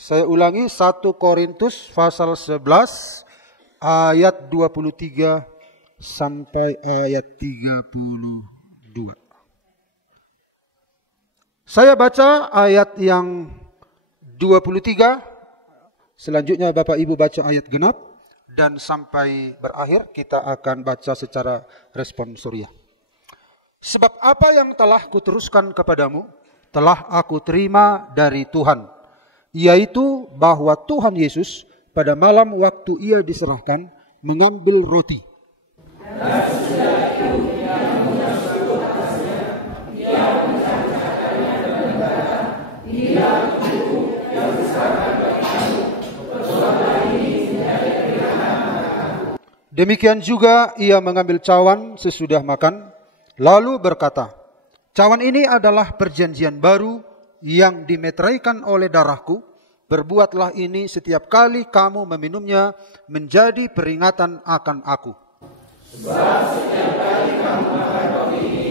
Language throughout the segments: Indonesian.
Saya ulangi, 1 Korintus pasal 11 ayat 23 sampai ayat 32. Saya baca ayat yang 23, selanjutnya Bapak Ibu baca ayat genap, dan sampai berakhir kita akan baca secara responsorial. Sebab apa yang telah kuteruskan kepadamu, telah aku terima dari Tuhan, yaitu bahwa Tuhan Yesus pada malam waktu ia diserahkan mengambil roti. Demikian juga ia mengambil cawan sesudah makan, lalu berkata, cawan ini adalah perjanjian baru yang dimeteraikan oleh darahku. Berbuatlah ini setiap kali kamu meminumnya menjadi peringatan akan aku. Sebab setiap kali kamu makan roti ini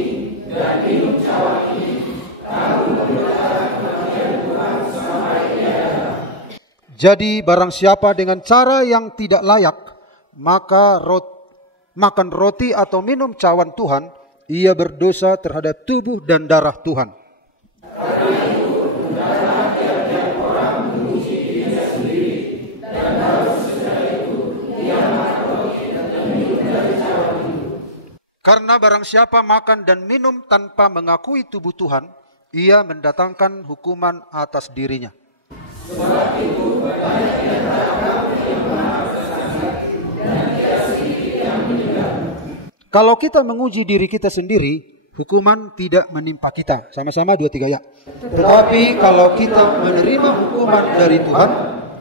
dan minum cawan ini, kamu memberitakan kematian Tuhan sampai Dia datang. Jadi barang siapa dengan cara yang tidak layak makan roti atau minum cawan Tuhan, ia berdosa terhadap tubuh dan darah Tuhan. Karena itu, hendaklah tiap-tiap orang menguji dirinya sendiri, dan harus sesudah itu ia makan roti dan minum dari cawan itu. Karena barang siapa makan dan minum tanpa mengakui tubuh Tuhan, ia mendatangkan hukuman atas dirinya. Sebab itu banyak di antara kamu yang makan bersaksi, dan tidak sedikit yang meninggal. Kalau kita menguji diri kita sendiri, hukuman tidak menimpa kita. Sama-sama 2-3 ya. Tetapi kalau kita menerima hukuman dari Tuhan,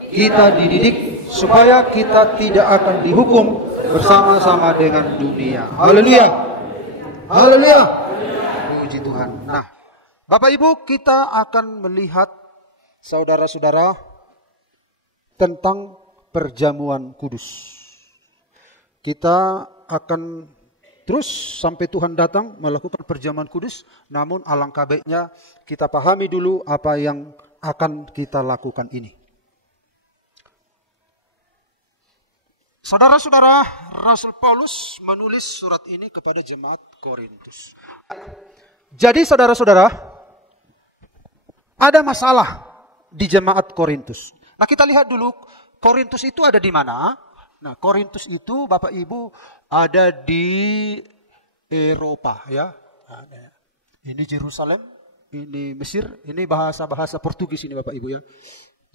kita dididik supaya kita tidak akan dihukum bersama-sama dengan dunia. Haleluya. Haleluya. Puji Tuhan. Nah, Bapak Ibu, kita akan melihat saudara-saudara tentang perjamuan kudus. Kita akan terus sampai Tuhan datang melakukan perjamuan kudus, namun alangkah baiknya kita pahami dulu apa yang akan kita lakukan ini. Saudara-saudara, Rasul Paulus menulis surat ini kepada jemaat Korintus. Jadi saudara-saudara, ada masalah di jemaat Korintus. Nah, kita lihat dulu Korintus itu ada di mana? Nah, Korintus itu Bapak Ibu ada di Eropa ya. Ini Yerusalem, ini Mesir, ini bahasa Portugis ini Bapak Ibu ya.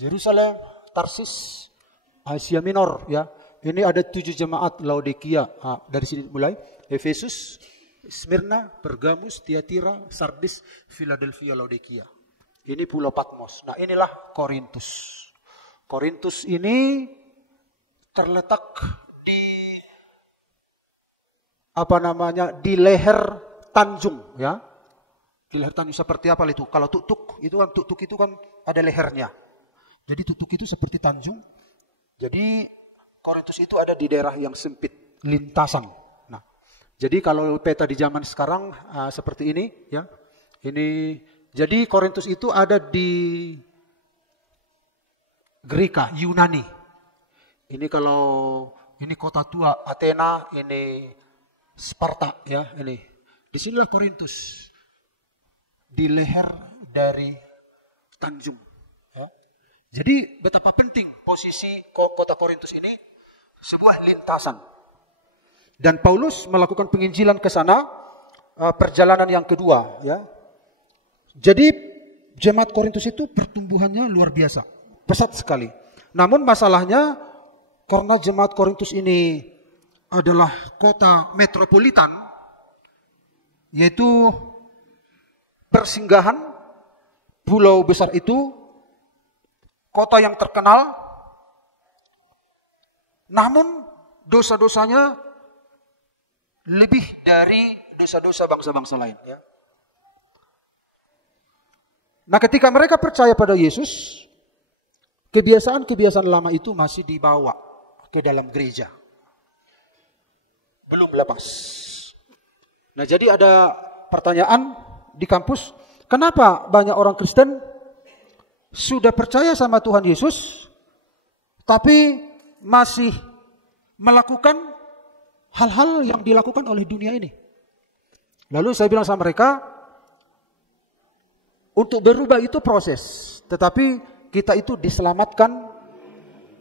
Yerusalem, Tarsis, Asia Minor ya. Ini ada 7 jemaat Laodikia. Dari sini mulai Efesus, Smyrna, Pergamus, Tiatira, Sardis, Philadelphia, Laodikia. Ini Pulau Patmos. Nah, inilah Korintus. Korintus ini terletak di leher Tanjung ya. Di leher Tanjung seperti apa itu? Kalau tuk-tuk itu kan ada lehernya. Jadi tuk-tuk itu seperti Tanjung. Jadi Korintus itu ada di daerah yang sempit, lintasan. Nah, jadi kalau peta di zaman sekarang seperti ini ya. Jadi Korintus itu ada di Greka, Yunani. Ini kota tua Athena, ini Sparta ya, ini. Disinilah Korintus. Di leher dari Tanjung ya. Jadi betapa penting posisi kota Korintus ini, sebuah lintasan. Dan Paulus melakukan penginjilan ke sana, perjalanan yang kedua ya. Jadi jemaat Korintus itu pertumbuhannya luar biasa, pesat sekali. Namun masalahnya karena jemaat Korintus ini adalah kota metropolitan, yaitu persinggahan pulau besar itu, kota yang terkenal, namun dosa-dosanya lebih dari dosa-dosa bangsa-bangsa lain ya. Nah, ketika mereka percaya pada Yesus, kebiasaan-kebiasaan lama itu masih dibawa ke dalam gereja. Belum lepas. Nah, jadi ada pertanyaan di kampus, kenapa banyak orang Kristen sudah percaya sama Tuhan Yesus, tapi masih melakukan hal-hal yang dilakukan oleh dunia ini. Lalu saya bilang sama mereka, untuk berubah itu proses, tetapi kita itu diselamatkan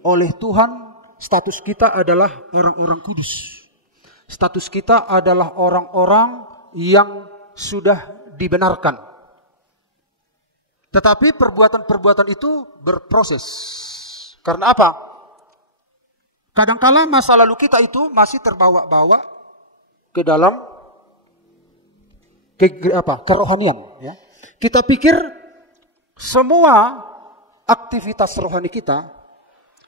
oleh Tuhan. Status kita adalah orang-orang kudus. Status kita adalah orang-orang yang sudah dibenarkan. Tetapi perbuatan-perbuatan itu berproses. Karena apa? Kadangkala masa lalu kita itu masih terbawa-bawa ke dalam kerohanian. Ya. Kita pikir semua aktivitas rohani kita,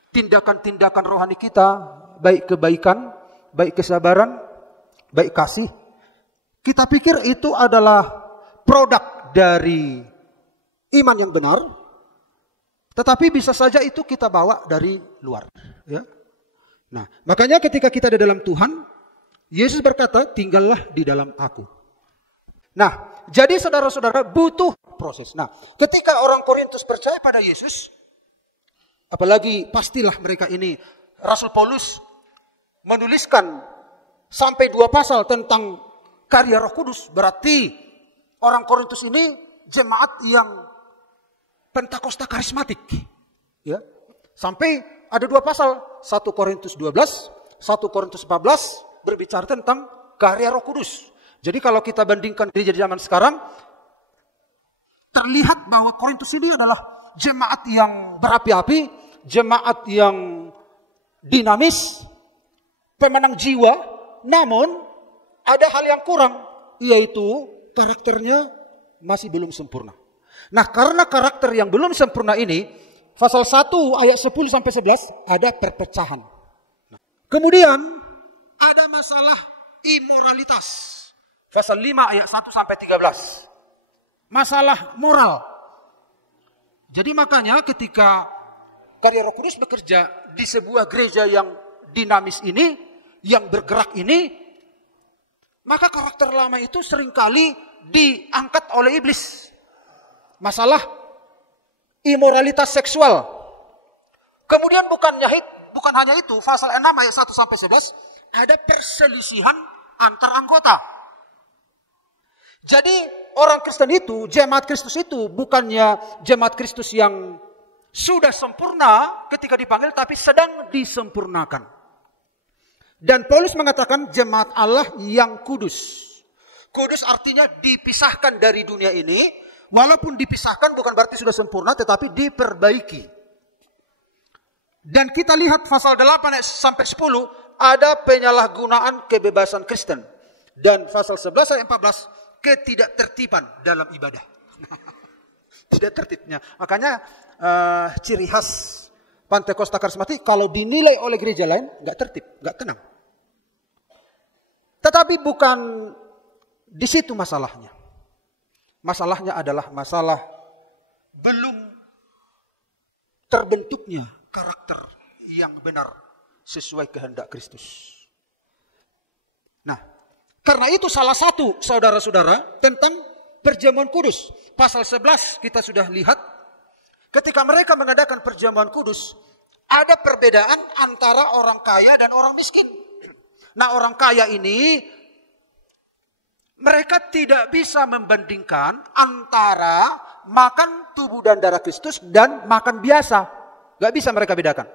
tindakan-tindakan rohani kita, baik kebaikan, baik kesabaran, baik kasih, kita pikir itu adalah produk dari iman yang benar, tetapi bisa saja itu kita bawa dari luar. Ya. Nah, makanya ketika kita di dalam Tuhan, Yesus berkata, tinggallah di dalam aku. Nah, jadi saudara-saudara butuh proses. Nah, ketika orang Korintus percaya pada Yesus, apalagi pastilah mereka ini, Rasul Paulus menuliskan sampai 2 pasal tentang karya Roh Kudus. Berarti orang Korintus ini jemaat yang Pentakosta karismatik. Ya. Sampai ada 2 pasal, 1 Korintus 12, 1 Korintus 14 berbicara tentang karya Roh Kudus. Jadi kalau kita bandingkan gereja zaman sekarang, terlihat bahwa Korintus ini adalah jemaat yang berapi-api, jemaat yang dinamis, pemenang jiwa, namun ada hal yang kurang, yaitu karakternya masih belum sempurna. Nah, karena karakter yang belum sempurna ini, pasal 1 ayat 10 sampai 11 ada perpecahan. Kemudian ada masalah imoralitas. Pasal 5 ayat 1 sampai 13. Masalah moral. Jadi makanya ketika karya Roh Kudus bekerja di sebuah gereja yang dinamis ini, yang bergerak ini, maka karakter lama itu seringkali diangkat oleh iblis. Masalah imoralitas seksual. Kemudian bukan hanya itu, pasal 6 ayat 1 sampai 11 ada perselisihan antar anggota. Jadi orang Kristen itu, jemaat Kristus itu bukannya jemaat Kristus yang sudah sempurna ketika dipanggil, tapi sedang disempurnakan. Dan Paulus mengatakan jemaat Allah yang kudus. Kudus artinya dipisahkan dari dunia ini, walaupun dipisahkan bukan berarti sudah sempurna, tetapi diperbaiki. Dan kita lihat pasal 8 sampai 10 ada penyalahgunaan kebebasan Kristen. Dan pasal 11 ayat 14 ketidaktertiban dalam ibadah. Tidak tertibnya. Makanya ciri khas Pentakosta karismatik kalau dinilai oleh gereja lain nggak tertib, nggak tenang. Tetapi bukan di situ masalahnya. Masalahnya adalah masalah belum terbentuknya karakter yang benar sesuai kehendak Kristus. Nah, karena itu salah satu saudara-saudara tentang perjamuan kudus. Pasal 11 kita sudah lihat. Ketika mereka mengadakan perjamuan kudus, ada perbedaan antara orang kaya dan orang miskin. Nah, orang kaya ini, mereka tidak bisa membandingkan antara makan tubuh dan darah Kristus dan makan biasa. Gak bisa mereka bedakan.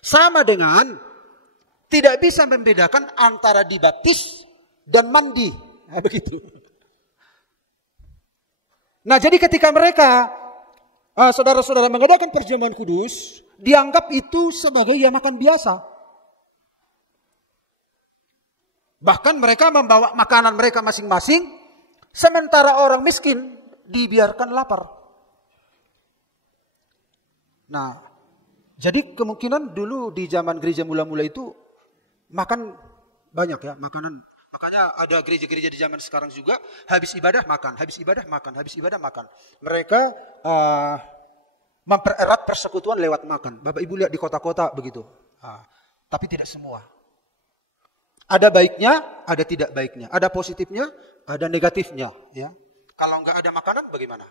Sama dengan tidak bisa membedakan antara dibaptis dan mandi. Nah, begitu. Nah, jadi ketika mereka saudara-saudara mengadakan perjamuan kudus, dianggap itu sebagai yang makan biasa. Bahkan mereka membawa makanan mereka masing-masing, sementara orang miskin dibiarkan lapar. Nah, jadi kemungkinan dulu di zaman gereja mula-mula itu makan banyak ya, makanan. Makanya ada gereja-gereja di zaman sekarang juga habis ibadah makan, habis ibadah makan, habis ibadah makan. Mereka mempererat persekutuan lewat makan. Bapak Ibu lihat di kota-kota begitu. Tapi tidak semua. Ada baiknya, ada tidak baiknya. Ada positifnya, ada negatifnya. Ya. Kalau nggak ada makanan bagaimana?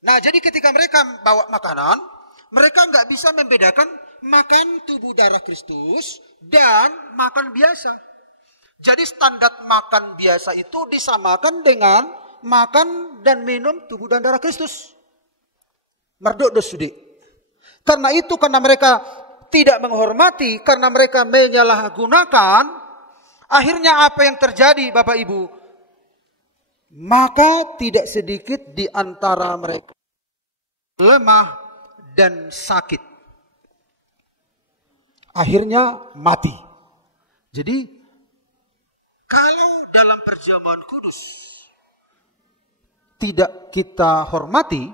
Nah, jadi ketika mereka bawa makanan, mereka nggak bisa membedakan makan tubuh darah Kristus dan makan biasa. Jadi standar makan biasa itu disamakan dengan makan dan minum tubuh dan darah Kristus. Merdok dosudi. Karena itu, karena mereka tidak menghormati, karena mereka menyalahgunakan, akhirnya apa yang terjadi Bapak Ibu? Maka tidak sedikit di antara mereka lemah dan sakit. Akhirnya mati. Jadi kalau dalam perjamuan kudus tidak kita hormati,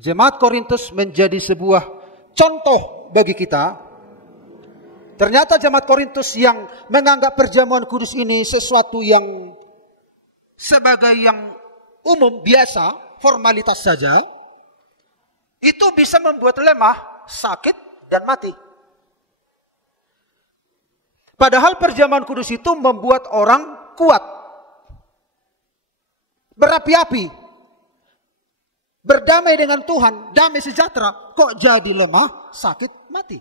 Jemaat Korintus menjadi sebuah contoh bagi kita. Ternyata Jemaat Korintus yang menganggap perjamuan kudus ini sesuatu yang sebagai yang umum, biasa, formalitas saja, itu bisa membuat lemah, sakit, dan mati. Padahal perjamuan kudus itu membuat orang kuat, berapi-api, berdamai dengan Tuhan, damai sejahtera. Kok jadi lemah, sakit, mati?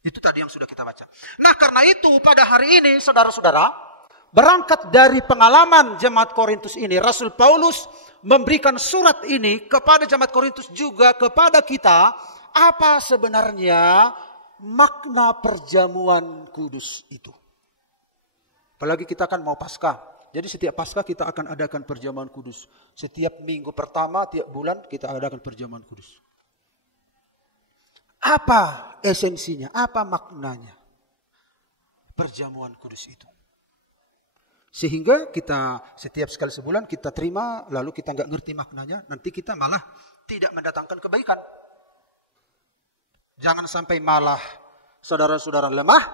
Itu tadi yang sudah kita baca. Nah, karena itu pada hari ini saudara-saudara, berangkat dari pengalaman Jemaat Korintus ini, Rasul Paulus memberikan surat ini kepada Jemaat Korintus, juga kepada kita, apa sebenarnya makna perjamuan kudus itu. Apalagi kita kan mau Paskah. Jadi setiap Paskah kita akan adakan perjamuan kudus. Setiap minggu pertama, tiap bulan kita adakan perjamuan kudus. Apa esensinya? Apa maknanya? Perjamuan kudus itu. Sehingga kita setiap sekali sebulan kita terima, lalu kita nggak ngerti maknanya, nanti kita malah tidak mendatangkan kebaikan. Jangan sampai malah saudara-saudara lemah,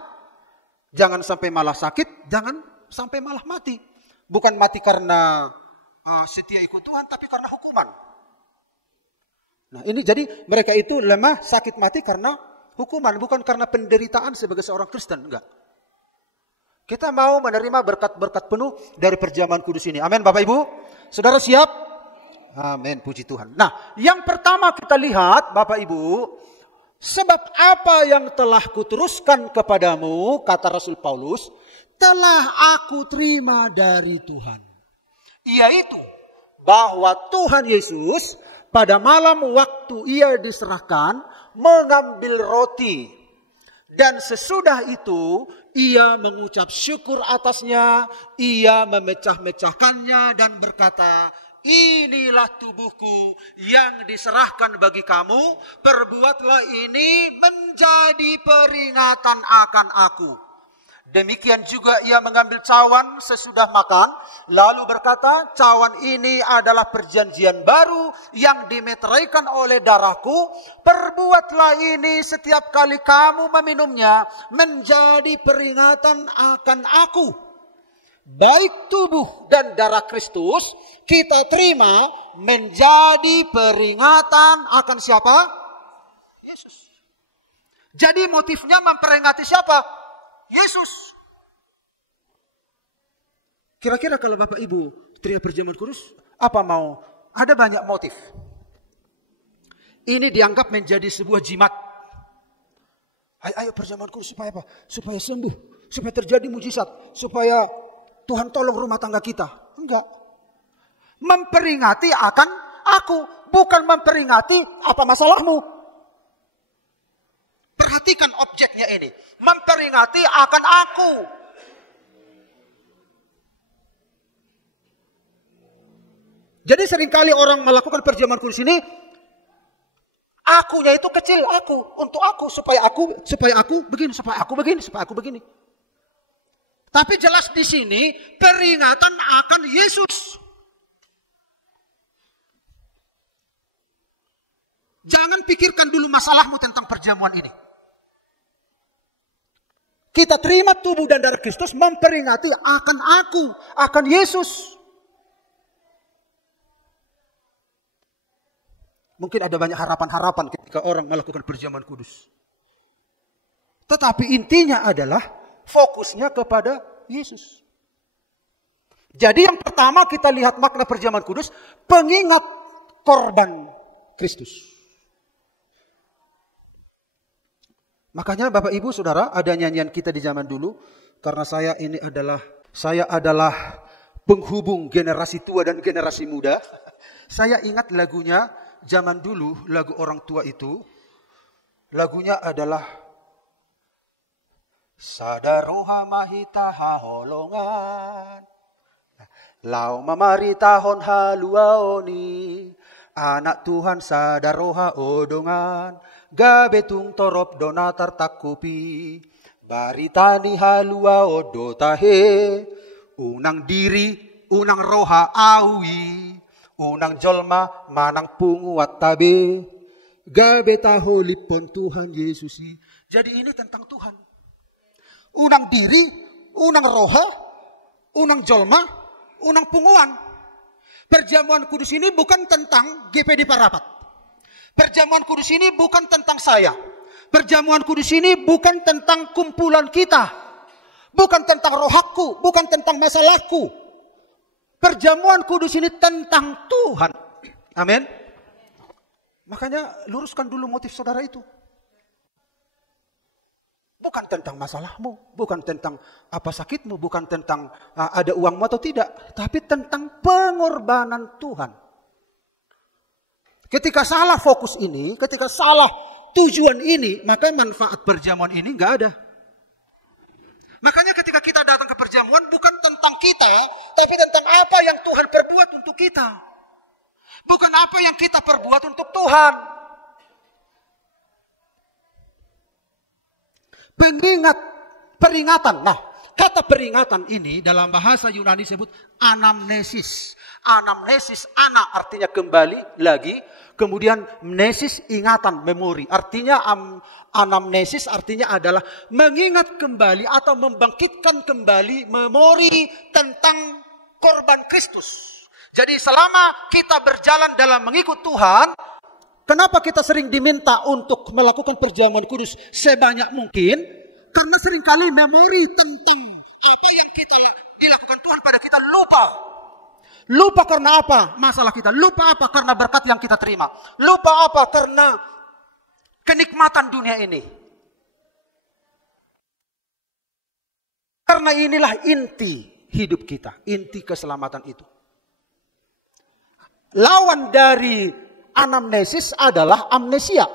jangan sampai malah sakit, jangan sampai malah mati. Bukan mati karena setia ikut Tuhan, tapi karena hukuman. Nah ini jadi mereka itu lemah, sakit, mati karena hukuman, bukan karena penderitaan sebagai seorang Kristen, enggak. Kita mau menerima berkat-berkat penuh dari perjamuan kudus ini. Amin Bapak Ibu. Saudara siap? Amin, puji Tuhan. Nah, yang pertama kita lihat Bapak Ibu, sebab apa yang telah kuteruskan kepadamu, kata Rasul Paulus, telah aku terima dari Tuhan. Yaitu bahwa Tuhan Yesus pada malam waktu ia diserahkan mengambil roti. Dan sesudah itu ia mengucap syukur atasnya, ia memecah-mecahkannya dan berkata, inilah tubuhku yang diserahkan bagi kamu, perbuatlah ini menjadi peringatan akan aku. Demikian juga ia mengambil cawan sesudah makan, lalu berkata, cawan ini adalah perjanjian baru yang dimeteraikan oleh darahku. Perbuatlah ini setiap kali kamu meminumnya menjadi peringatan akan aku. Baik tubuh dan darah Kristus kita terima menjadi peringatan akan siapa? Yesus. Jadi motifnya memperingati siapa? Yesus. Kira-kira kalau Bapak Ibu terima perjamuan kudus, apa mau? Ada banyak motif. Ini dianggap menjadi sebuah jimat. Ayo perjamuan kudus supaya apa? Supaya sembuh, supaya terjadi mujizat, supaya Tuhan tolong rumah tangga kita. Enggak. Memperingati akan aku, bukan memperingati apa masalahmu. Perhatikan objeknya ini. Memperingati akan aku. Jadi seringkali orang melakukan perjamuan kudus ini, akunya itu kecil, aku, untuk aku, supaya aku begini, supaya aku begini. Tapi jelas di sini peringatan akan Yesus. Jangan pikirkan dulu masalahmu tentang perjamuan ini. Kita terima tubuh dan darah Kristus memperingati akan aku, akan Yesus. Mungkin ada banyak harapan-harapan ketika orang melakukan perjamuan kudus. Tetapi intinya adalah fokusnya kepada Yesus. Jadi yang pertama kita lihat makna perjamuan kudus, pengingat korban Kristus. Makanya Bapak Ibu Saudara, ada nyanyian kita di zaman dulu, karena saya adalah penghubung generasi tua dan generasi muda. Saya ingat lagunya zaman dulu, lagu orang tua itu. Lagunya adalah Sadaroha mahita haholongan lau mamari tahon haluaoni anak Tuhan sadaroha odongan gabetung torop donatar takupi baritani halua odotahe unang diri unang roha awi unang jolma manang punguat tabe gabe taho lipon Tuhan Yesusi. Jadi ini tentang Tuhan. Unang diri, unang roha, unang jolma, unang punguan. Perjamuan kudus ini bukan tentang GPD Parapat. Perjamuan kudus ini bukan tentang saya. Perjamuan kudus ini bukan tentang kumpulan kita. Bukan tentang rohaku, bukan tentang masalahku. Perjamuan kudus ini tentang Tuhan. Amin. Makanya luruskan dulu motif saudara itu. Bukan tentang masalahmu, bukan tentang apa sakitmu, bukan tentang ada uangmu atau tidak. Tapi tentang pengorbanan Tuhan. Ketika salah fokus ini, ketika salah tujuan ini, maka manfaat perjamuan ini nggak ada. Makanya ketika kita datang ke perjamuan bukan tentang kita, tapi tentang apa yang Tuhan perbuat untuk kita. Bukan apa yang kita perbuat untuk Tuhan. Peringatan. Nah, kata peringatan ini dalam bahasa Yunani disebut anamnesis. Anamnesis, ana artinya kembali lagi. Kemudian mnesis, ingatan, memori. Artinya anamnesis artinya adalah mengingat kembali atau membangkitkan kembali memori tentang korban Kristus. Jadi selama kita berjalan dalam mengikut Tuhan, kenapa kita sering diminta untuk melakukan perjamuan kudus sebanyak mungkin? Karena seringkali memori tentang apa yang kita dilakukan Tuhan pada kita lupa. Lupa karena apa? Masalah kita. Lupa apa? Karena berkat yang kita terima. Lupa apa? Karena kenikmatan dunia ini. Karena inilah inti hidup kita. Inti keselamatan itu. Lawan dari anamnesis adalah amnesia.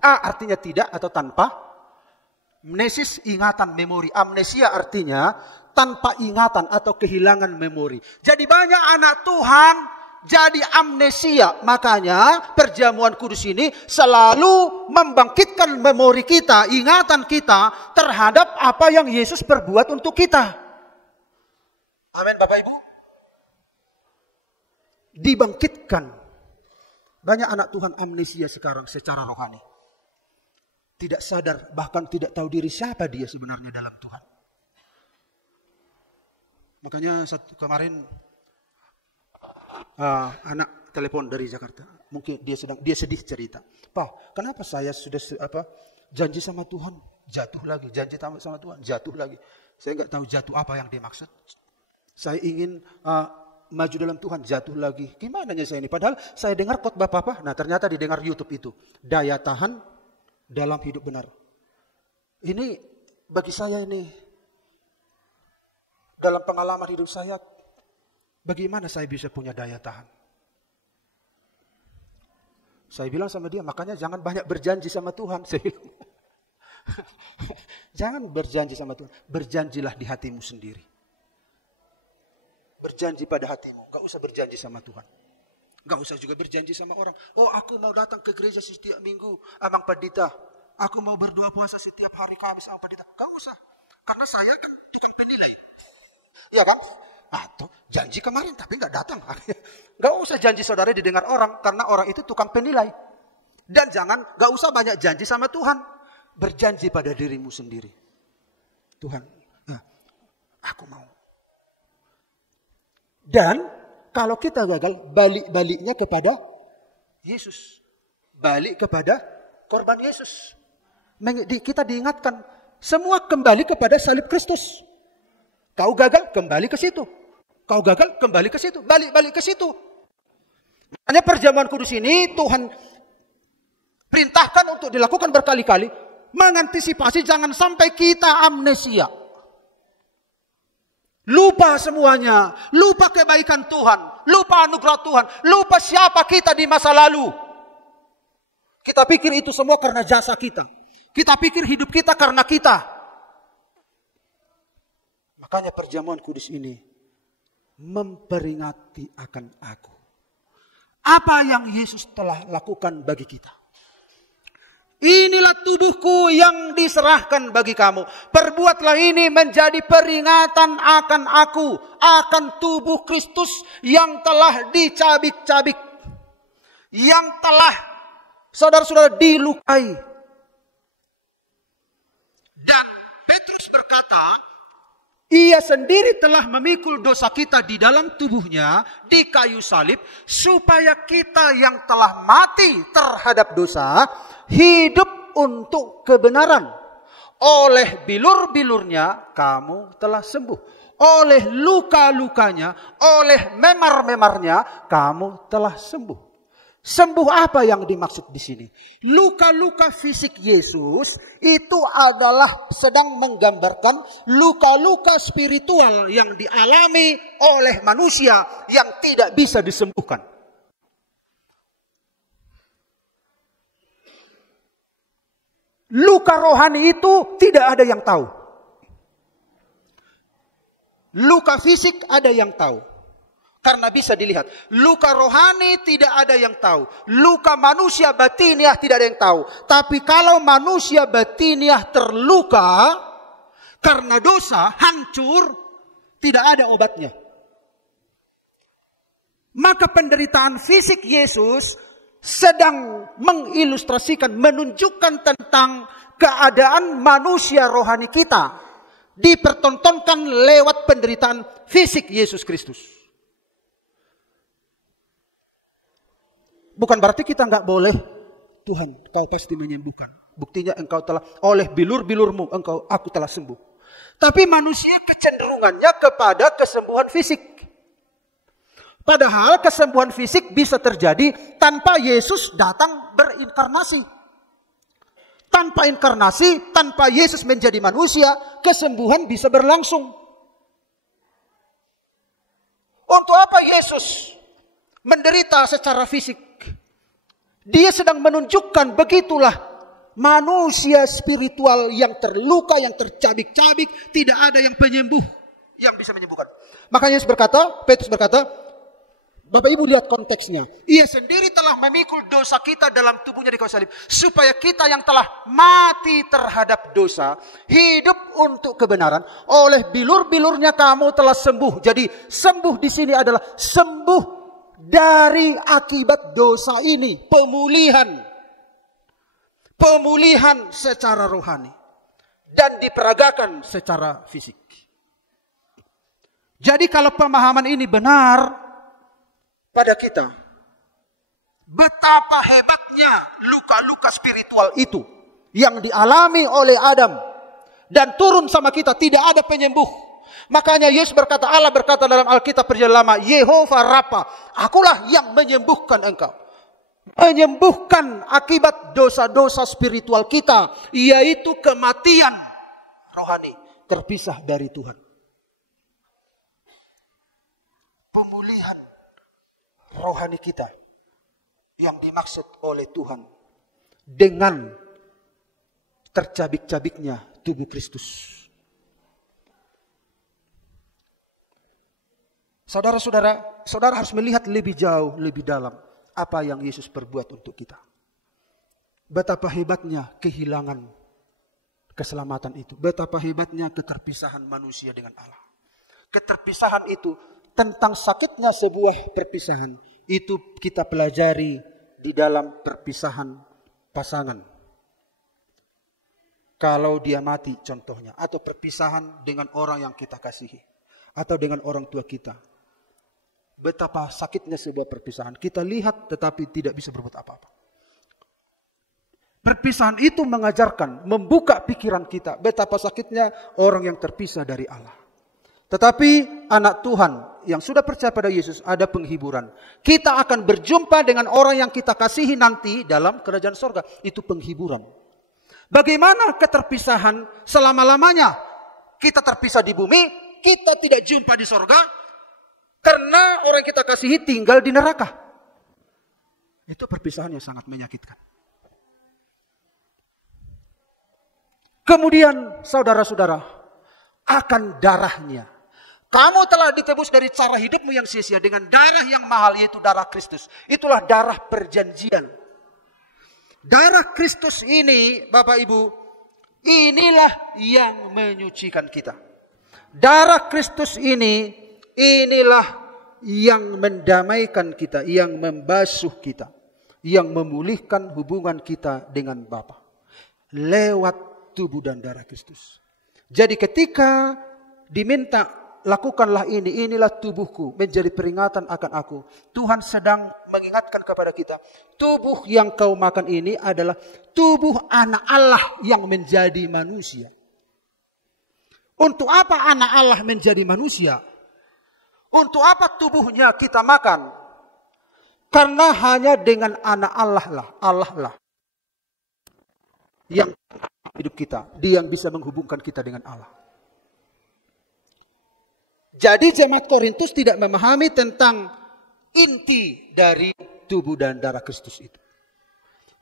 A artinya tidak atau tanpa. Mnesis ingatan memori. Amnesia artinya tanpa ingatan atau kehilangan memori. Jadi banyak anak Tuhan jadi amnesia. Makanya perjamuan kudus ini selalu membangkitkan memori kita, ingatan kita terhadap apa yang Yesus perbuat untuk kita. Amin Bapak Ibu. Dibangkitkan. Banyak anak Tuhan amnesia sekarang secara rohani. Tidak sadar, bahkan tidak tahu diri siapa dia sebenarnya dalam Tuhan. Makanya kemarin anak telepon dari Jakarta. Mungkin dia sedih cerita. Pak, kenapa saya sudah janji sama Tuhan, jatuh lagi. Janji sama Tuhan, jatuh lagi. Saya nggak tahu jatuh apa yang dia maksud. Saya ingin maju dalam Tuhan, jatuh lagi. Gimana saya ini? Padahal saya dengar khotbah Papa. Nah ternyata didengar YouTube itu. Daya tahan dalam hidup benar. Ini bagi saya ini. Dalam pengalaman hidup saya. Bagaimana saya bisa punya daya tahan? Saya bilang sama dia, makanya jangan banyak berjanji sama Tuhan. Saya bilang, jangan berjanji sama Tuhan. Berjanjilah di hatimu sendiri. Berjanji pada hatimu. Gak usah berjanji sama Tuhan. Gak usah juga berjanji sama orang. Oh, aku mau datang ke gereja setiap minggu, Abang Pendeta. Aku mau berdoa puasa setiap hari Kamis, Abang Pendeta. Gak usah. Karena saya kan tukang penilai. Iya kan? Atau janji kemarin tapi gak datang. Gak usah janji saudara didengar orang. Karena orang itu tukang penilai. Dan gak usah banyak janji sama Tuhan. Berjanji pada dirimu sendiri. Tuhan, aku mau. Dan kalau kita gagal, balik-baliknya kepada Yesus. Balik kepada korban Yesus. Kita diingatkan, semua kembali kepada salib Kristus. Kau gagal, kembali ke situ. Kau gagal, kembali ke situ. Balik-balik ke situ. Makanya perjamuan kudus ini Tuhan perintahkan untuk dilakukan berkali-kali, mengantisipasi jangan sampai kita amnesia. Lupa semuanya, lupa kebaikan Tuhan, lupa anugerah Tuhan, lupa siapa kita di masa lalu. Kita pikir itu semua karena jasa kita. Kita pikir hidup kita karena kita. Makanya perjamuan kudus ini memperingati akan aku. Apa yang Yesus telah lakukan bagi kita. Inilah tubuhku yang diserahkan bagi kamu. Perbuatlah ini menjadi peringatan akan aku. Akan tubuh Kristus yang telah dicabik-cabik. Yang telah saudara-saudara dilukai. Dan Petrus berkata, ia sendiri telah memikul dosa kita di dalam tubuhnya di kayu salib. Supaya kita yang telah mati terhadap dosa hidup untuk kebenaran. Oleh bilur-bilurnya kamu telah sembuh. Oleh luka-lukanya, oleh memar-memarnya kamu telah sembuh. Sembuh apa yang dimaksud di sini? Luka-luka fisik Yesus itu adalah sedang menggambarkan luka-luka spiritual yang dialami oleh manusia yang tidak bisa disembuhkan. Luka rohani itu tidak ada yang tahu. Luka fisik ada yang tahu. Karena bisa dilihat. Luka rohani tidak ada yang tahu. Luka manusia batiniah tidak ada yang tahu. Tapi kalau manusia batiniah terluka karena dosa, hancur, tidak ada obatnya. Maka penderitaan fisik Yesus sedang mengilustrasikan, menunjukkan tentang keadaan manusia rohani kita. Dipertontonkan lewat penderitaan fisik Yesus Kristus. Bukan berarti kita nggak boleh, Tuhan, kau pasti menyembuhkan. Buktinya engkau telah, oleh bilur-bilurmu, aku telah sembuh. Tapi manusia kecenderungannya kepada kesembuhan fisik. Padahal kesembuhan fisik bisa terjadi tanpa Yesus datang berinkarnasi. Tanpa inkarnasi, tanpa Yesus menjadi manusia, kesembuhan bisa berlangsung. Untuk apa Yesus menderita secara fisik? Dia sedang menunjukkan begitulah manusia spiritual yang terluka, yang tercabik-cabik, tidak ada yang penyembuh yang bisa menyembuhkan. Makanya Petrus berkata, Bapak Ibu lihat konteksnya. Ia sendiri telah memikul dosa kita dalam tubuhnya di kayu salib. Supaya kita yang telah mati terhadap dosa, hidup untuk kebenaran. Oleh bilur-bilurnya kamu telah sembuh. Jadi sembuh di sini adalah sembuh dari akibat dosa ini. Pemulihan secara rohani. Dan diperagakan secara fisik. Jadi kalau pemahaman ini benar pada kita, betapa hebatnya luka-luka spiritual itu yang dialami oleh Adam dan turun sama kita, tidak ada penyembuh. Makanya Yesus berkata, Allah berkata dalam Alkitab Perjanjian Lama, Yehova Rafa, akulah yang menyembuhkan engkau. Menyembuhkan akibat dosa-dosa spiritual kita, yaitu kematian rohani, terpisah dari Tuhan. Pemulihan rohani kita yang dimaksud oleh Tuhan dengan tercabik-cabiknya tubuh Kristus. Saudara-saudara, saudara harus melihat lebih jauh, lebih dalam apa yang Yesus perbuat untuk kita. Betapa hebatnya kehilangan keselamatan itu. Betapa hebatnya keterpisahan manusia dengan Allah. Keterpisahan itu tentang sakitnya sebuah perpisahan. Itu kita pelajari di dalam perpisahan pasangan. Kalau dia mati contohnya. Atau perpisahan dengan orang yang kita kasihi. Atau dengan orang tua kita. Betapa sakitnya sebuah perpisahan. Kita lihat tetapi tidak bisa berbuat apa-apa. Perpisahan itu mengajarkan, membuka pikiran kita. Betapa sakitnya orang yang terpisah dari Allah. Tetapi anak Tuhan yang sudah percaya pada Yesus ada penghiburan. Kita akan berjumpa dengan orang yang kita kasihi nanti dalam kerajaan sorga. Itu penghiburan. Bagaimana keterpisahan selama-lamanya? Kita terpisah di bumi, kita tidak jumpa di sorga, karena orang yang kita kasihi tinggal di neraka. Itu perpisahan yang sangat menyakitkan. Kemudian saudara-saudara, akan darahnya. Kamu telah ditebus dari cara hidupmu yang sia-sia dengan darah yang mahal, yaitu darah Kristus. Itulah darah perjanjian. Darah Kristus ini, Bapak Ibu, inilah yang menyucikan kita. Darah Kristus ini, inilah yang mendamaikan kita, yang membasuh kita, yang memulihkan hubungan kita dengan Bapa. Lewat tubuh dan darah Kristus. Jadi ketika diminta, lakukanlah ini, inilah tubuhku, menjadi peringatan akan aku. Tuhan sedang mengingatkan kepada kita, tubuh yang kau makan ini adalah tubuh anak Allah yang menjadi manusia. Untuk apa anak Allah menjadi manusia? Untuk apa tubuhnya kita makan? Karena hanya dengan anak Allah lah yang hidup kita, dia yang bisa menghubungkan kita dengan Allah. Jadi jemaat Korintus tidak memahami tentang inti dari tubuh dan darah Kristus itu.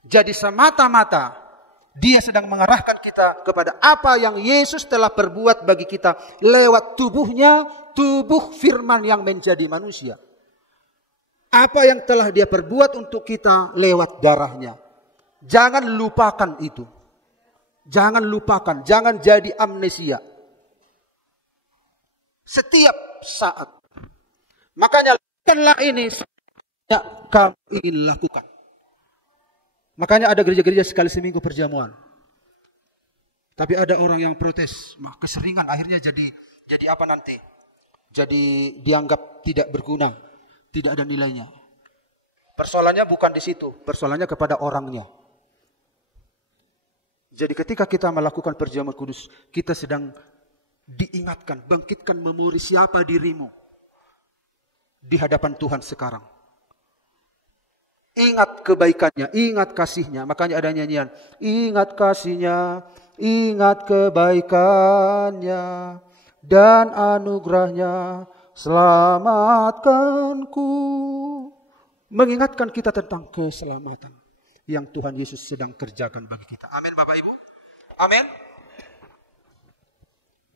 Jadi semata-mata dia sedang mengarahkan kita kepada apa yang Yesus telah perbuat bagi kita lewat tubuhnya, tubuh firman yang menjadi manusia. Apa yang telah dia perbuat untuk kita lewat darahnya. Jangan lupakan itu. Jangan lupakan, jangan jadi amnesia. Setiap saat. Makanya lakukanlah ini yang kamu ingin lakukan. Makanya ada gereja-gereja sekali seminggu perjamuan. Tapi ada orang yang protes, keseringan akhirnya jadi apa nanti? Jadi dianggap tidak berguna, tidak ada nilainya. Persoalannya bukan di situ, persoalannya kepada orangnya. Jadi ketika kita melakukan perjamuan kudus, kita sedang diingatkan, bangkitkan memori siapa dirimu di hadapan Tuhan sekarang. Ingat kebaikannya, ingat kasihnya. Makanya ada nyanyian, ingat kasihnya, ingat kebaikannya, dan anugerahnya, selamatkanku. Mengingatkan kita tentang keselamatan yang Tuhan Yesus sedang kerjakan bagi kita. Amin Bapak Ibu. Amin.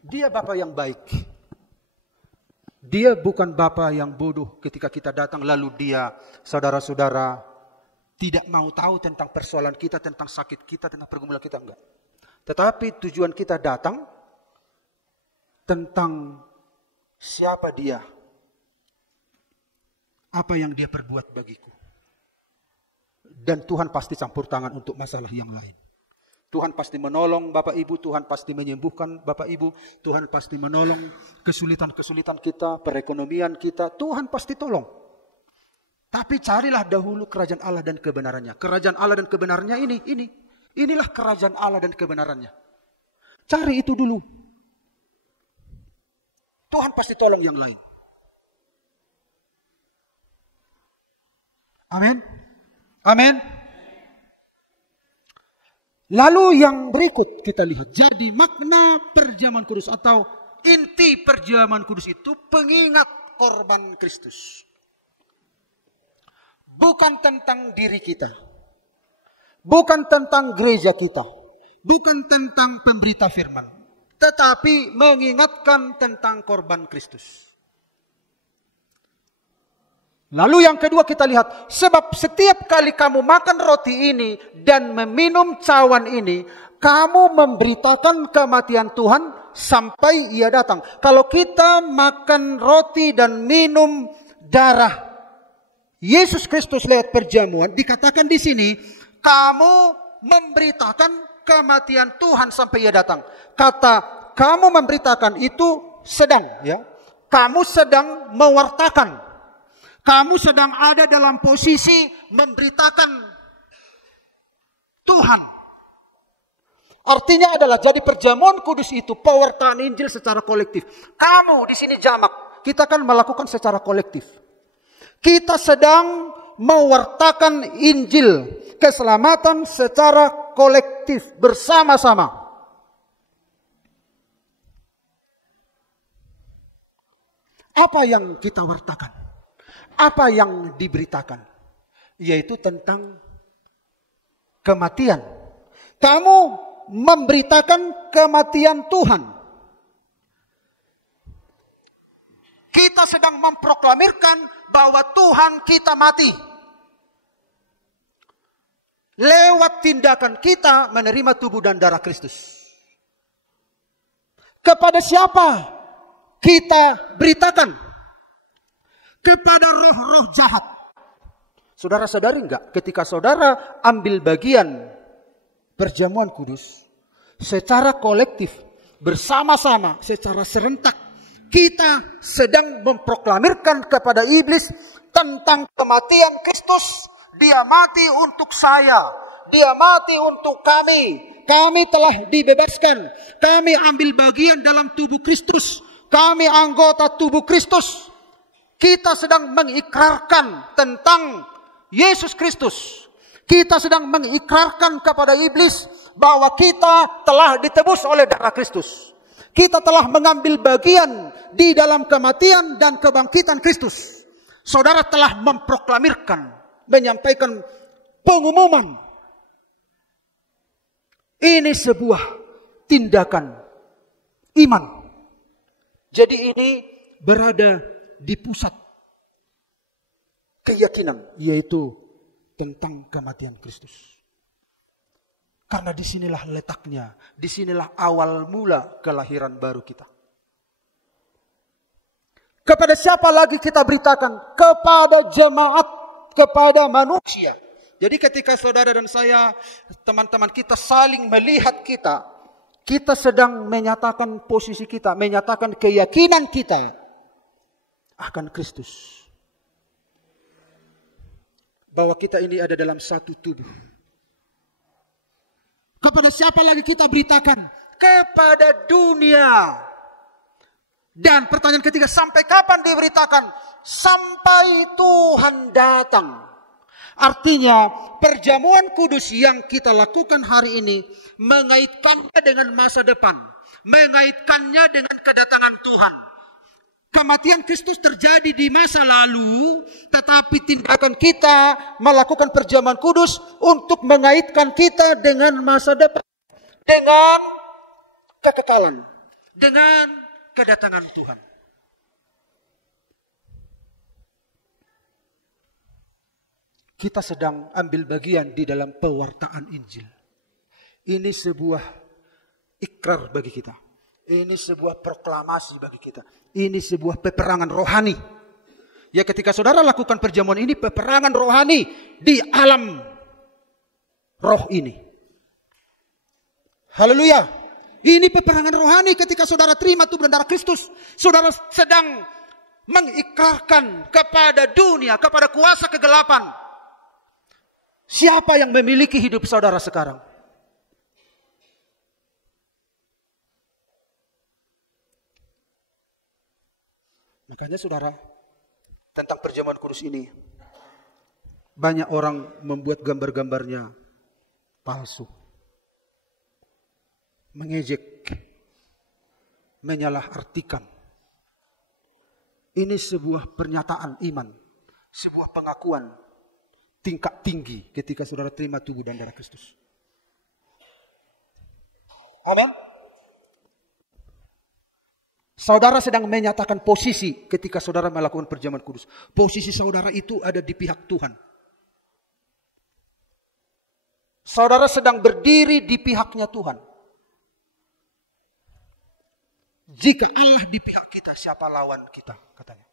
Dia Bapa yang baik. Dia bukan Bapa yang bodoh ketika kita datang lalu dia, saudara-saudara, tidak mau tahu tentang persoalan kita, tentang sakit kita, tentang pergumulan kita, enggak. Tetapi tujuan kita datang tentang siapa dia, apa yang dia perbuat bagiku. Dan Tuhan pasti campur tangan untuk masalah yang lain. Tuhan pasti menolong Bapak Ibu, Tuhan pasti menyembuhkan Bapak Ibu, Tuhan pasti menolong kesulitan-kesulitan kita, perekonomian kita, Tuhan pasti tolong. Tapi carilah dahulu kerajaan Allah dan kebenarannya. Kerajaan Allah dan kebenarannya inilah kerajaan Allah dan kebenarannya. Cari itu dulu. Tuhan pasti tolong yang lain. Amin. Amin. Lalu yang berikut kita lihat. Jadi makna perjamuan kudus atau inti perjamuan kudus itu pengingat korban Kristus. Bukan tentang diri kita. Bukan tentang gereja kita. Bukan tentang pemberita firman. Tetapi mengingatkan tentang korban Kristus. Lalu yang kedua kita lihat. Sebab setiap kali kamu makan roti ini dan meminum cawan ini, kamu memberitakan kematian Tuhan sampai ia datang. Kalau kita makan roti dan minum darah Yesus Kristus lewat perjamuan, dikatakan di sini, kamu memberitakan kematian Tuhan sampai ia datang. Kata kamu memberitakan itu sedang, ya. Kamu sedang mewartakan. Kamu sedang ada dalam posisi memberitakan Tuhan. Artinya adalah jadi perjamuan kudus itu pewartaan Injil secara kolektif. Kamu di sini jamak. kita kan melakukan secara kolektif. Kita sedang mewartakan Injil keselamatan secara kolektif bersama-sama. Apa yang kita wartakan? Apa yang diberitakan? Yaitu tentang kematian. Kamu memberitakan kematian Tuhan. Kita sedang memproklamirkan bahwa Tuhan kita mati. Lewat tindakan kita menerima tubuh dan darah Kristus. Kepada siapa kita beritakan? Kepada roh-roh jahat. Saudara sadari enggak, ketika saudara ambil bagian perjamuan kudus, secara kolektif, bersama-sama, secara serentak, kita sedang memproklamirkan kepada iblis tentang kematian Kristus. Dia mati untuk saya, dia mati untuk kami. Kami telah dibebaskan, kami ambil bagian dalam tubuh Kristus. Kami anggota tubuh Kristus. Kita sedang mengikrarkan tentang Yesus Kristus. Kita sedang mengikrarkan kepada iblis bahwa kita telah ditebus oleh darah Kristus. Kita telah mengambil bagian di dalam kematian dan kebangkitan Kristus. Saudara telah memproklamirkan, menyampaikan pengumuman. Ini sebuah tindakan iman. Jadi ini berada di pusat keyakinan, yaitu tentang kematian Kristus. Karena disinilah letaknya, disinilah awal mula kelahiran baru kita. Kepada siapa lagi kita beritakan? Kepada jemaat, kepada manusia. Jadi ketika saudara dan saya, teman-teman kita saling melihat kita sedang menyatakan posisi kita, menyatakan keyakinan kita akan Kristus. Bahwa kita ini ada dalam satu tubuh. Kepada siapa lagi kita beritakan? Kepada dunia. Dan pertanyaan ketiga, sampai kapan diberitakan? Sampai Tuhan datang. Artinya perjamuan kudus yang kita lakukan hari ini mengaitkannya dengan masa depan, mengaitkannya dengan kedatangan Tuhan. Kematian Kristus terjadi di masa lalu, tetapi tindakan kita melakukan perjamuan kudus untuk mengaitkan kita dengan masa depan, dengan kekekalan, dengan kedatangan Tuhan. Kita sedang ambil bagian di dalam pewartaan Injil. Ini sebuah ikrar bagi kita. Ini sebuah proklamasi bagi kita. Ini sebuah peperangan rohani. Ya, ketika saudara lakukan perjamuan ini, peperangan rohani di alam roh ini. Haleluya. Ini peperangan rohani ketika saudara terima tubuh dan darah Kristus. Saudara sedang mengikrarkan kepada dunia, kepada kuasa kegelapan. Siapa yang memiliki hidup saudara sekarang? Makanya saudara, tentang perjamuan kudus ini, banyak orang membuat gambar-gambarnya palsu. Mengejek, menyalahartikan. Ini sebuah pernyataan iman, sebuah pengakuan tingkat tinggi ketika saudara terima tubuh dan darah Kristus. Amin. Saudara sedang menyatakan posisi ketika saudara melakukan perjamuan kudus. Posisi saudara itu ada di pihak Tuhan. Saudara sedang berdiri di pihaknya Tuhan. Jika Allah di pihak kita, siapa lawan kita? Katanya.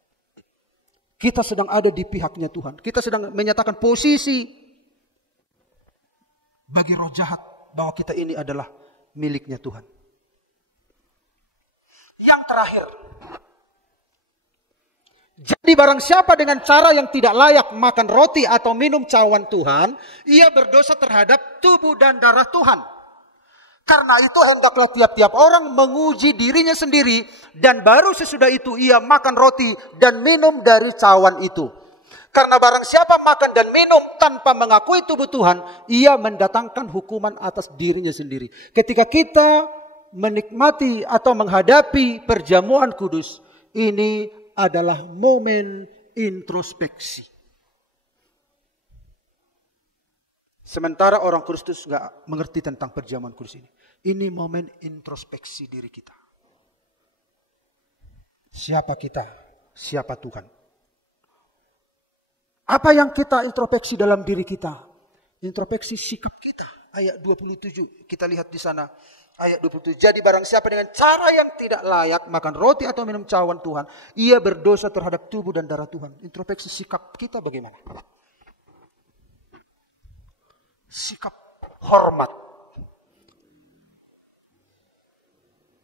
Kita sedang ada di pihaknya Tuhan. Kita sedang menyatakan posisi bagi roh jahat bahwa kita ini adalah miliknya Tuhan. Yang terakhir. Jadi barang siapa dengan cara yang tidak layak makan roti atau minum cawan Tuhan, ia berdosa terhadap tubuh dan darah Tuhan. Karena itu hendaklah tiap-tiap orang menguji dirinya sendiri, dan baru sesudah itu ia makan roti dan minum dari cawan itu. Karena barang siapa makan dan minum tanpa mengakui tubuh Tuhan, ia mendatangkan hukuman atas dirinya sendiri. Ketika kita menikmati atau menghadapi perjamuan kudus, ini adalah momen introspeksi. Sementara orang Kristus nggak mengerti tentang perjamuan kudus ini. Ini momen introspeksi diri kita. Siapa kita? Siapa Tuhan? Apa yang kita introspeksi dalam diri kita? Introspeksi sikap kita. Ayat 27 kita lihat di sana. Ayat 27. Jadi barang siapa dengan cara yang tidak layak makan roti atau minum cawan Tuhan, ia berdosa terhadap tubuh dan darah Tuhan. Introspeksi sikap kita bagaimana? Sikap hormat.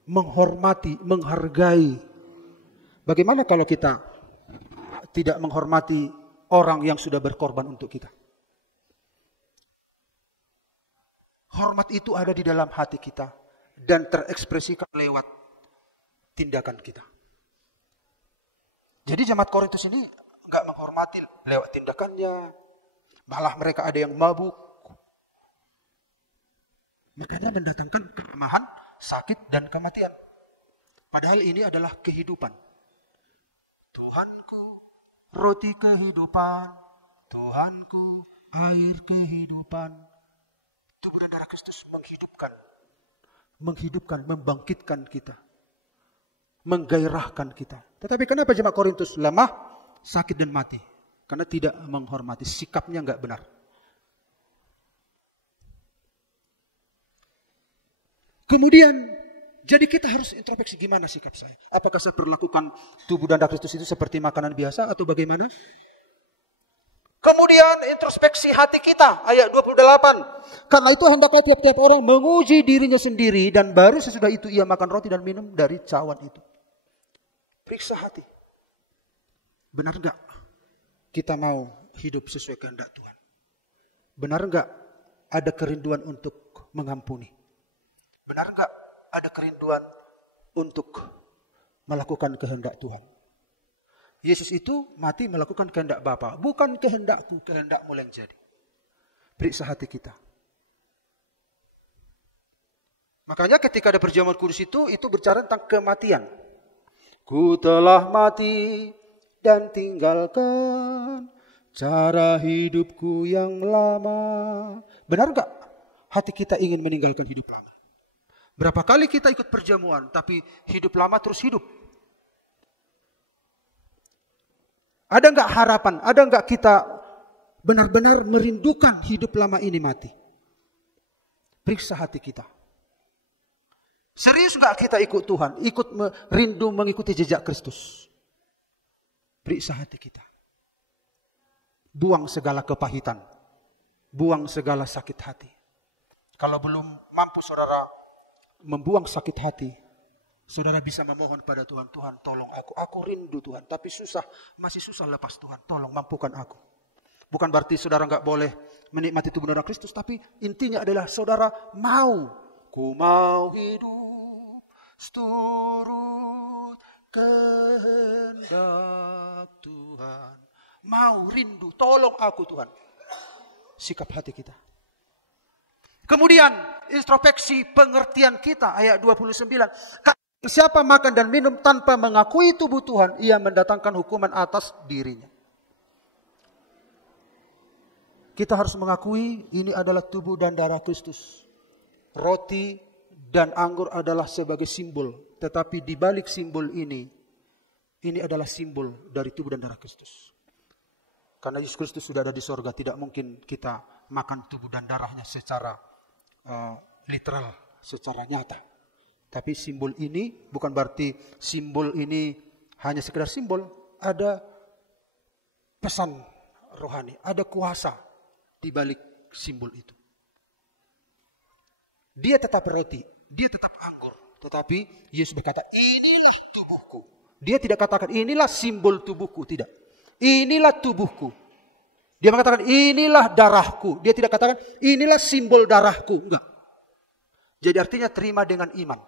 Menghormati, menghargai. Bagaimana kalau kita tidak menghormati orang yang sudah berkorban untuk kita? Hormat itu ada di dalam hati kita dan terekspresikan lewat tindakan kita. Jadi jemaat Korintus ini enggak menghormati lewat tindakannya. Malah mereka ada yang mabuk. Makanya mendatangkan kelemahan, sakit, dan kematian. Padahal ini adalah kehidupan. Tuhanku, roti kehidupan. Tuhanku, air kehidupan. Tubuh dan darah Kristus menghidupkan, membangkitkan kita. Menggairahkan kita. Tetapi kenapa jemaat Korintus lemah, sakit, dan mati? Karena tidak menghormati, sikapnya enggak benar. Kemudian, jadi kita harus introspeksi gimana sikap saya. Apakah saya perlakukan tubuh dan darah Kristus itu seperti makanan biasa atau bagaimana? Kemudian introspeksi hati kita, ayat 28. Karena itu hendaklah tiap-tiap orang menguji dirinya sendiri, dan baru sesudah itu ia makan roti dan minum dari cawan itu. Periksa hati. Benar enggak kita mau hidup sesuai kehendak Tuhan? Benar enggak ada kerinduan untuk mengampuni? Benar enggak ada kerinduan untuk melakukan kehendak Tuhan? Yesus itu mati melakukan kehendak Bapa, bukan kehendakku, kehendakmu yang jadi. Periksa hati kita. Makanya ketika ada perjamuan kudus itu bicara tentang kematian. Ku telah mati dan tinggalkan cara hidupku yang lama. Benar enggak hati kita ingin meninggalkan hidup lama? Berapa kali kita ikut perjamuan, tapi hidup lama terus hidup. Ada enggak harapan? Ada enggak kita benar-benar merindukan hidup lama ini mati? Periksa hati kita. Serius enggak kita ikut Tuhan? Ikut rindu mengikuti jejak Kristus? Periksa hati kita. Buang segala kepahitan. Buang segala sakit hati. Kalau belum mampu saudara membuang sakit hati, saudara bisa memohon pada Tuhan, Tuhan tolong aku rindu Tuhan, tapi masih susah lepas Tuhan, tolong mampukan aku. Bukan berarti saudara enggak boleh menikmati tubuh darah Kristus, tapi intinya adalah saudara mau, ku mau hidup seturut kehendak Tuhan, mau rindu, tolong aku Tuhan. Sikap hati kita. Kemudian introspeksi pengertian kita, ayat 29. Siapa makan dan minum tanpa mengakui tubuh Tuhan, ia mendatangkan hukuman atas dirinya. Kita harus mengakui ini adalah tubuh dan darah Kristus. Roti dan anggur adalah sebagai simbol, tetapi di balik simbol ini adalah simbol dari tubuh dan darah Kristus. Karena Yesus Kristus sudah ada di sorga, tidak mungkin kita makan tubuh dan darahnya secara literal, secara nyata. Tapi simbol ini bukan berarti simbol ini hanya sekedar simbol. Ada pesan rohani, ada kuasa di balik simbol itu. Dia tetap roti, dia tetap anggur. Tetapi Yesus berkata, inilah tubuhku. Dia tidak katakan, inilah simbol tubuhku. Tidak. Inilah tubuhku. Dia mengatakan inilah darahku. Dia tidak katakan inilah simbol darahku. Enggak. Jadi artinya terima dengan iman.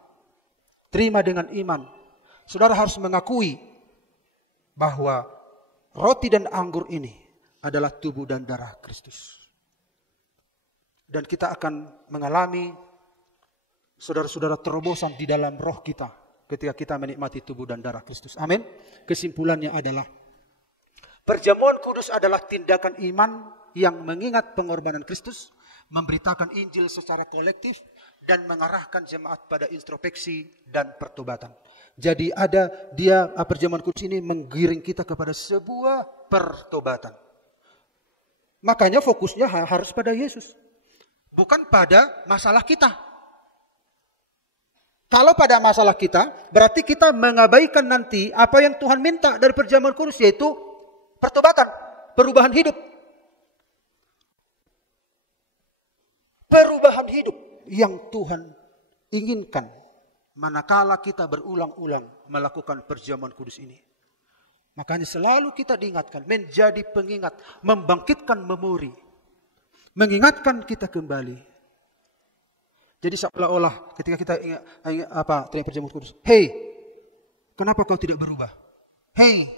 Terima dengan iman. Saudara harus mengakui bahwa roti dan anggur ini adalah tubuh dan darah Kristus. Dan kita akan mengalami saudara-saudara terobosan di dalam roh kita ketika kita menikmati tubuh dan darah Kristus. Amin. Kesimpulannya adalah perjamuan kudus adalah tindakan iman yang mengingat pengorbanan Kristus, memberitakan Injil secara kolektif, dan mengarahkan jemaat pada introspeksi dan pertobatan. Jadi perjamuan kudus ini menggiring kita kepada sebuah pertobatan. Makanya fokusnya harus pada Yesus, bukan pada masalah kita. Kalau pada masalah kita, berarti kita mengabaikan nanti apa yang Tuhan minta dari perjamuan kudus, yaitu pertobatan, perubahan hidup. Perubahan hidup yang Tuhan inginkan manakala kita berulang-ulang melakukan perjamuan kudus ini. Makanya selalu kita diingatkan, menjadi pengingat, membangkitkan memori, mengingatkan kita kembali. Jadi seolah-olah ketika kita ingat perjamuan kudus, hey, kenapa kau tidak berubah? Hey,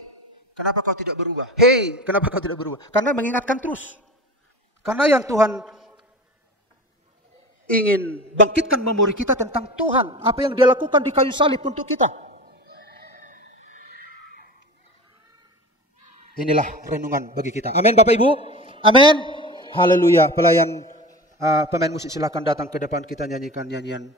kenapa kau tidak berubah? Hey, kenapa kau tidak berubah? Karena mengingatkan terus. Karena yang Tuhan ingin bangkitkan memori kita tentang Tuhan, apa yang Dia lakukan di kayu salib untuk kita. Inilah renungan bagi kita. Amin Bapak Ibu. Amin. Haleluya. Pelayan pemain musik silakan datang ke depan, kita nyanyikan nyanyian